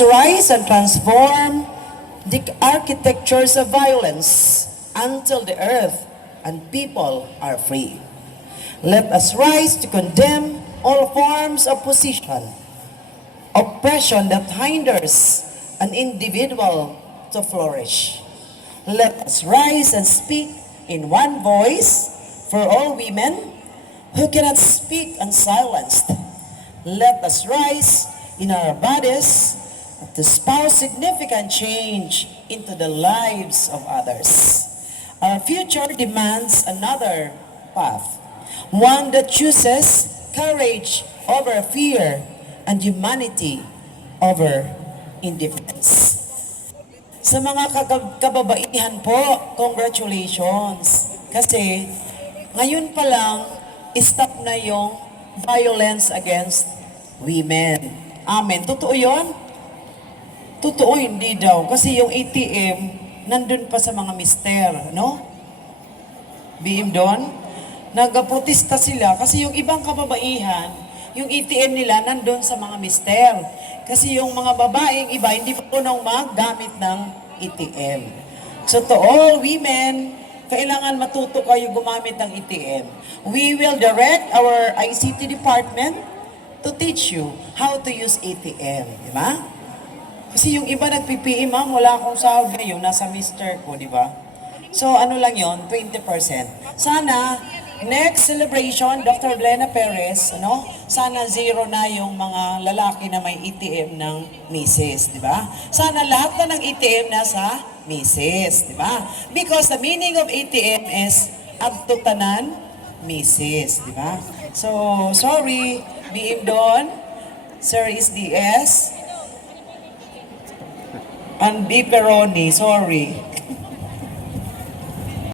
rise and transform the architectures of violence until the earth and people are free. Let us rise to condemn all forms of oppression that hinders an individual to flourish. Let us rise and speak in one voice for all women who cannot speak unsilenced. Let us rise in our bodies to espouse significant change into the lives of others. Our future demands another path, one that chooses courage over fear and humanity over indifference. Sa mga kababaihan po, congratulations. Kasi ngayon pa lang, stop na yung violence against women. Amen. Totoo yun? Totoo, hindi daw. Kasi yung ATM, nandun pa sa mga mister, no? BM doon? Nagprotesta sila kasi yung ibang kababaihan, yung ATM nila nandun sa mga mister. Kasi yung mga babaeng iba, hindi pa punong maggamit ng ATM. So to all women, kailangan matuto kayo gumamit ng ATM. We will direct our ICT department to teach you how to use ATM. Di ba? Kasi yung iba nagpipihi, ma'am, wala akong sahod ngayon, nasa mister ko, di ba? So ano lang yon 20%. Sana, next celebration, Dr. Glena Perez, sana zero na yung mga lalaki na may ATM ng misis, di ba? Sana lahat na ng ATM nasa misis, di ba? Because the meaning of ATM is agtutanan misis, di ba? So, sorry, BM Don, Sir SDS, and B. Peroni, sorry.